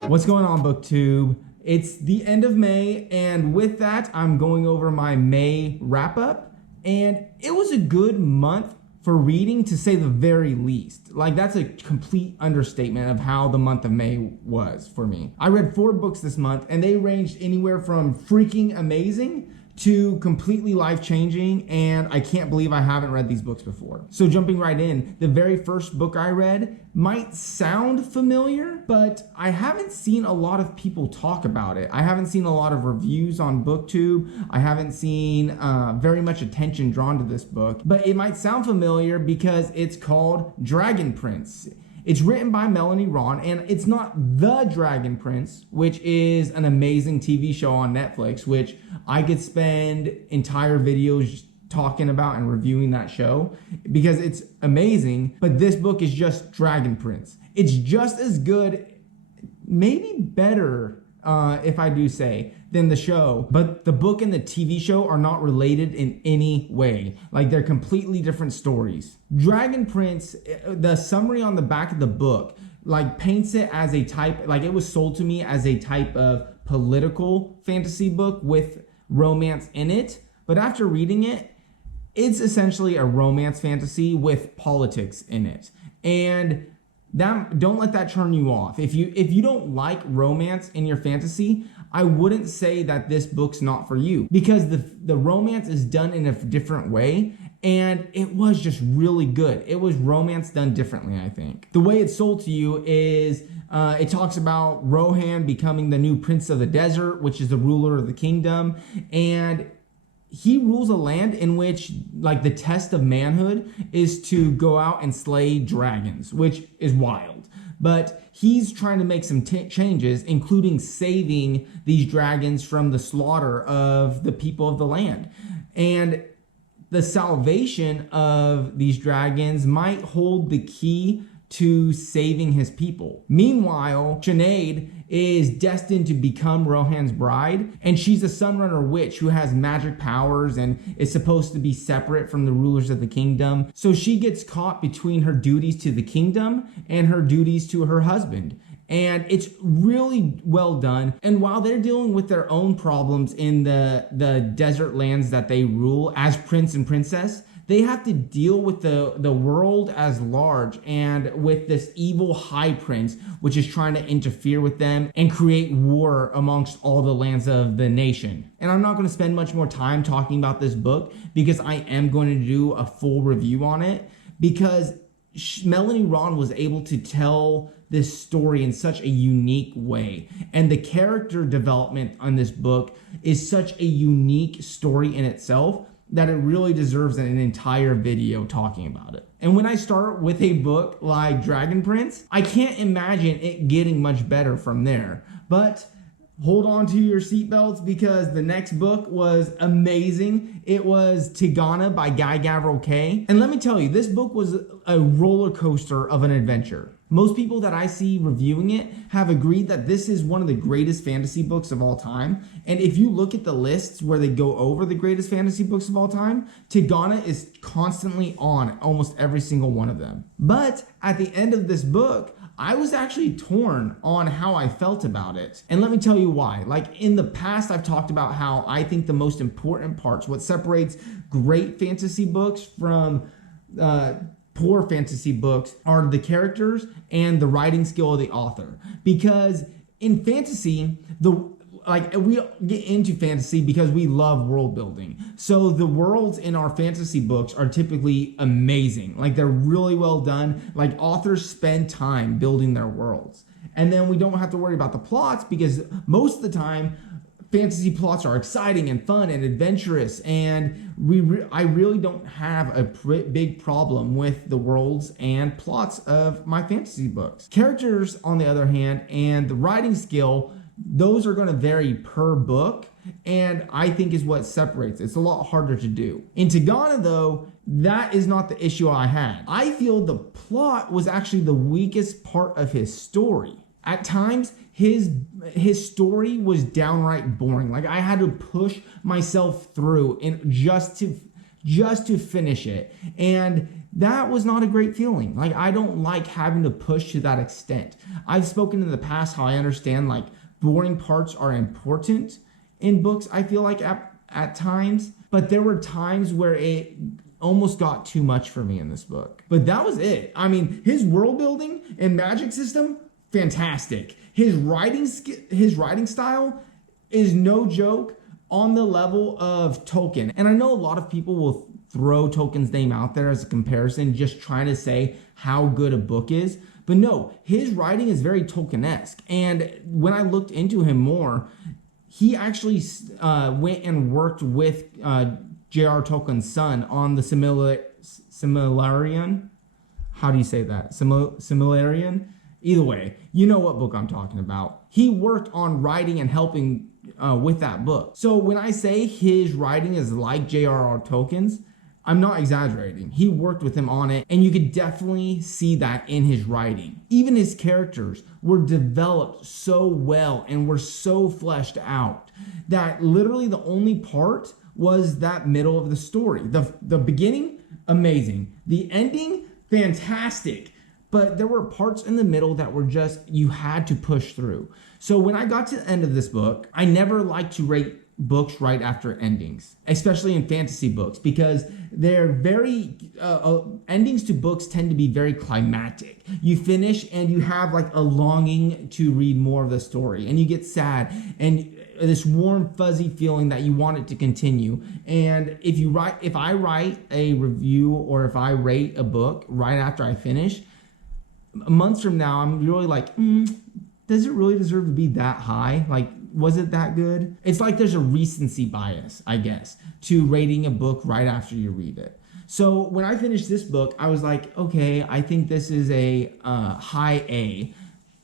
What's going on, BookTube? It's the end of May, and with that, I'm going over my May wrap-up, and it was a good month for reading, to say the very least. Like, that's a complete understatement of how the month of May was for me. I read 4 books this month, and they ranged anywhere from freaking amazing to completely life-changing, and I can't believe I haven't read these books before. So jumping right in, the very first book I read might sound familiar, but I haven't seen a lot of people talk about it. I haven't seen a lot of reviews on BookTube. I haven't seen very much attention drawn to this book, but it might sound familiar because it's called Dragon Prince. It's written by Melanie Ron, and it's not The Dragon Prince, which is an amazing TV show on Netflix, which I could spend entire videos talking about and reviewing that show because it's amazing. But this book is just Dragon Prince. It's just as good, maybe better, if I do say, than the show, but the book and the TV show are not related in any way. Like, they're completely different stories. Dragon Prince, the summary on the back of the book, like, paints it as a type, like, it was sold to me as a type of political fantasy book with romance in it, but after reading it, it's essentially a romance fantasy with politics in it. And don't let that turn you off. If you don't like romance in your fantasy, I wouldn't say that this book's not for you, because the romance is done in a different way, and it was just really good. It was romance done differently, I think. The way it's sold to you is it talks about Rohan becoming the new prince of the desert, which is the ruler of the kingdom, and he rules a land in which, like, the test of manhood is to go out and slay dragons, which is wild. But he's trying to make some changes, including saving these dragons from the slaughter of the people of the land. And the salvation of these dragons might hold the key to saving his people. Meanwhile, Sinead is destined to become Rohan's bride, and she's a Sunrunner witch who has magic powers and is supposed to be separate from the rulers of the kingdom. So she gets caught between her duties to the kingdom and her duties to her husband. And it's really well done. And while they're dealing with their own problems in the desert lands that they rule as prince and princess, they have to deal with the world as large and with this evil high prince, which is trying to interfere with them and create war amongst all the lands of the nation. And I'm not going to spend much more time talking about this book because I am going to do a full review on it, because Melanie Ron was able to tell this story in such a unique way. And the character development on this book is such a unique story in itself that it really deserves an entire video talking about it. And when I start with a book like Dragon Prince, I can't imagine it getting much better from there. But hold on to your seatbelts, because the next book was amazing. It was Tigana by Guy Gavriel Kay. And let me tell you, this book was a roller coaster of an adventure. Most people that I see reviewing it have agreed that this is one of the greatest fantasy books of all time. And if you look at the lists where they go over the greatest fantasy books of all time, Tigana is constantly on almost every single one of them. But at the end of this book, I was actually torn on how I felt about it. And let me tell you why. Like, in the past, I've talked about how I think the most important parts, what separates great fantasy books from poor fantasy books, are the characters and the writing skill of the author. Because in fantasy, we get into fantasy because we love world building. So the worlds in our fantasy books are typically amazing. Like, they're really well done. Like, authors spend time building their worlds. And then we don't have to worry about the plots, because most of the time, fantasy plots are exciting and fun and adventurous, and I really don't have a big problem with the worlds and plots of my fantasy books. Characters, on the other hand, and the writing skill, those are going to vary per book, and I think is what separates it. It's a lot harder to do. In Tigana, though, that is not the issue I had. I feel the plot was actually the weakest part of his story. At times, his story was downright boring. Like, I had to push myself through and just to finish it. And that was not a great feeling. Like, I don't like having to push to that extent. I've spoken in the past how I understand like boring parts are important in books, I feel like at times, but there were times where it almost got too much for me in this book. But that was it. I mean, his world building and magic system, fantastic. His writing style is no joke, on the level of Tolkien. And I know a lot of people will throw Tolkien's name out there as a comparison, just trying to say how good a book is. But no, his writing is very Tolkien-esque. And when I looked into him more, he actually went and worked with J.R. Tolkien's son on the Silmarillion. How do you say that? Silmarillion? Either way, you know what book I'm talking about. He worked on writing and helping with that book. So when I say his writing is like J.R.R. Tolkien's, I'm not exaggerating. He worked with him on it, and you could definitely see that in his writing. Even his characters were developed so well and were so fleshed out that literally the only part was that middle of the story. The beginning, amazing. The ending, fantastic. But there were parts in the middle that were just, you had to push through. So when I got to the end of this book, I never like to rate books right after endings, especially in fantasy books, because they're very, endings to books tend to be very climactic. You finish and you have like a longing to read more of the story, and you get sad and this warm fuzzy feeling that you want it to continue. And if I write a review or if I rate a book right after I finish, months from now, I'm really like, does it really deserve to be that high? Like, was it that good? It's like there's a recency bias, I guess, to rating a book right after you read it. So when I finished this book, I was like, okay, I think this is a high A.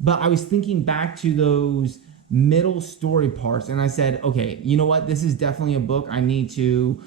But I was thinking back to those middle story parts, and I said, okay, you know what? This is definitely a book I need to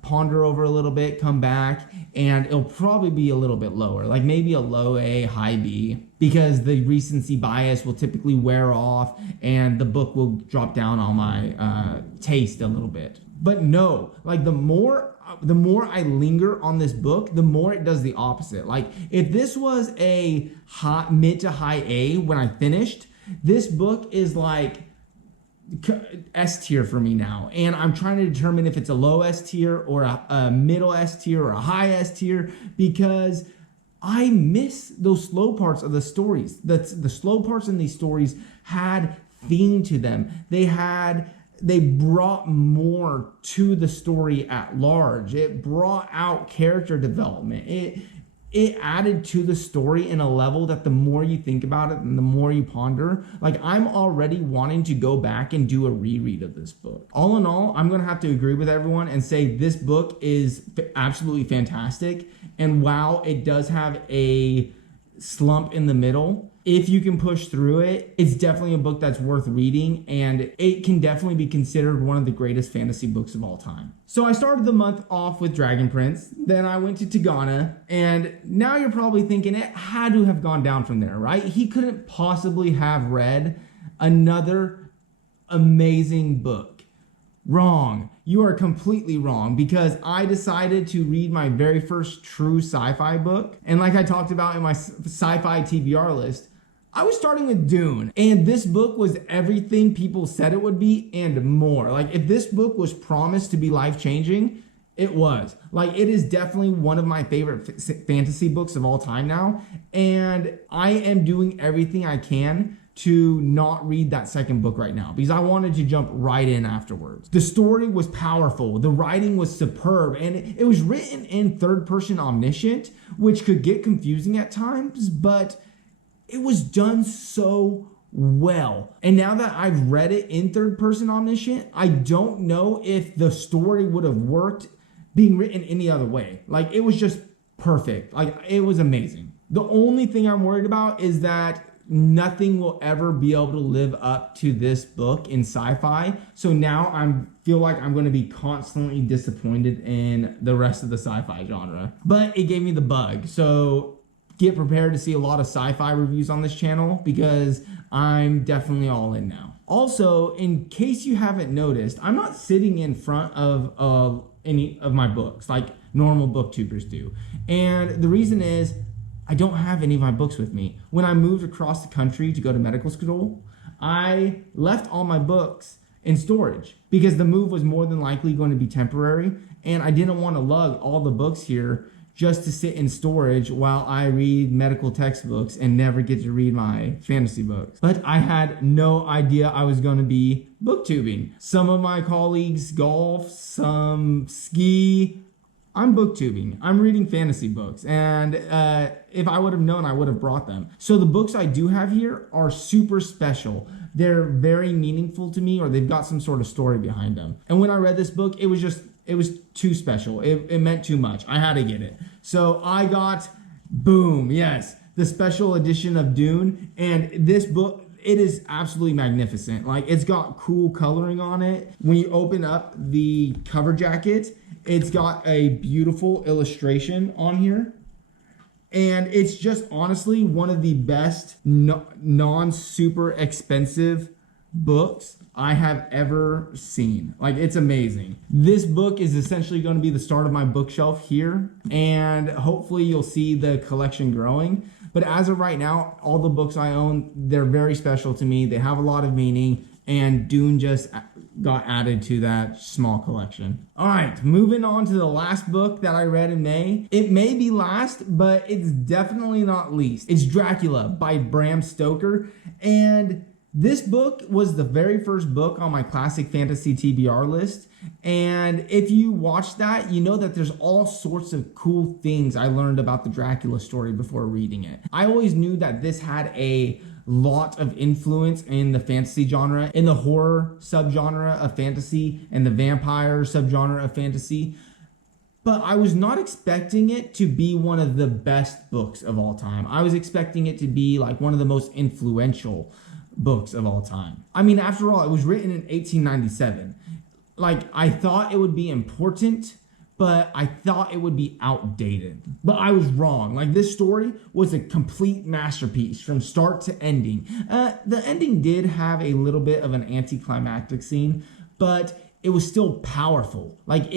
ponder over a little bit, come back, and it'll probably be a little bit lower, like maybe a low A, high B, because the recency bias will typically wear off and the book will drop down on my taste a little bit. But no, like the more I linger on this book, the more it does the opposite. Like if this was a mid to high A when I finished, this book is like S tier for me now, and I'm trying to determine if it's a low S tier or a middle S tier or a high S tier, because I miss those slow parts of the stories. The slow parts in these stories had theme to them. They brought more to the story at large. It brought out character development. It added to the story in a level that the more you think about it and the more you ponder, like I'm already wanting to go back and do a reread of this book. All in all, I'm going to have to agree with everyone and say this book is absolutely fantastic. And while it does have a slump in the middle, if you can push through it, it's definitely a book that's worth reading, and it can definitely be considered one of the greatest fantasy books of all time. So I started the month off with Dragon Prince, then I went to Tigana, and now you're probably thinking it had to have gone down from there, right? He couldn't possibly have read another amazing book. Wrong. You are completely wrong, because I decided to read my very first true sci-fi book. And like I talked about in my sci-fi TBR list, I was starting with Dune, and this book was everything people said it would be and more. Like if this book was promised to be life-changing, it was. Like it is definitely one of my favorite fantasy books of all time now, and I am doing everything I can to not read that second book right now because I wanted to jump right in afterwards. The story was powerful, the writing was superb, and it was written in third-person omniscient, which could get confusing at times, but it was done so well. And now that I've read it in third-person omniscient, I don't know if the story would have worked being written any other way. Like it was just perfect. Like it was amazing. The only thing I'm worried about is that nothing will ever be able to live up to this book in sci-fi. So now I feel like I'm going to be constantly disappointed in the rest of the sci-fi genre. But it gave me the bug. So get prepared to see a lot of sci-fi reviews on this channel because I'm definitely all in now. Also, in case you haven't noticed, I'm not sitting in front of any of my books. Like normal booktubers do. And the reason is I don't have any of my books with me. When I moved across the country to go to medical school, I left all my books in storage because the move was more than likely going to be temporary, and I didn't want to lug all the books here just to sit in storage while I read medical textbooks and never get to read my fantasy books. But I had no idea I was going to be booktubing. Some of my colleagues golf, some ski. I'm booktubing. I'm reading fantasy books. And if I would have known, I would have brought them. So the books I do have here are super special. They're very meaningful to me, or they've got some sort of story behind them. And when I read this book, it was too special. It meant too much. I had to get it. So I got, boom, yes, the special edition of Dune. And this book, it is absolutely magnificent. Like, it's got cool coloring on it. When you open up the cover jacket, it's got a beautiful illustration on here. And it's just honestly one of the best non-super expensive books I have ever seen. Like, it's amazing. This book is essentially going to be the start of my bookshelf here, and hopefully you'll see the collection growing. But as of right now, all the books I own, they're very special to me. They have a lot of meaning, and Dune just got added to that small collection. All right, moving on to the last book that I read in May. It may be last, but it's definitely not least. It's Dracula by Bram Stoker, and this book was the very first book on my classic fantasy TBR list. And if you watch that, you know that there's all sorts of cool things I learned about the Dracula story before reading it. I always knew that this had a lot of influence in the fantasy genre, in the horror subgenre of fantasy, and the vampire subgenre of fantasy. But I was not expecting it to be one of the best books of all time. I was expecting it to be like one of the most influential books of all time. I mean, after all, it was written in 1897. Like, I thought it would be important, but I thought it would be outdated. But I was wrong. Like, this story was a complete masterpiece from start to ending. The ending did have a little bit of an anticlimactic scene, but it was still powerful. Like,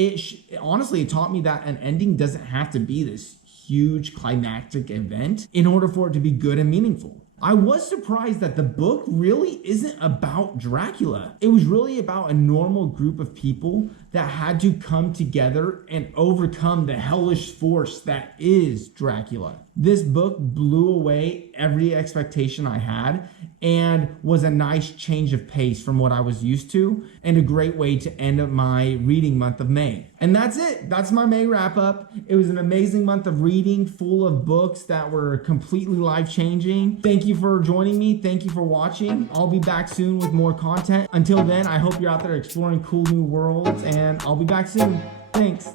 honestly, it taught me that an ending doesn't have to be this huge climactic event in order for it to be good and meaningful. I was surprised that the book really isn't about Dracula. It was really about a normal group of people that had to come together and overcome the hellish force that is Dracula. This book blew away every expectation I had and was a nice change of pace from what I was used to, and a great way to end my reading month of May. And that's it. That's my May wrap up. It was an amazing month of reading, full of books that were completely life-changing. Thank you for joining me. Thank you for watching. I'll be back soon with more content. Until then, I hope you're out there exploring cool new worlds, and I'll be back soon. Thanks.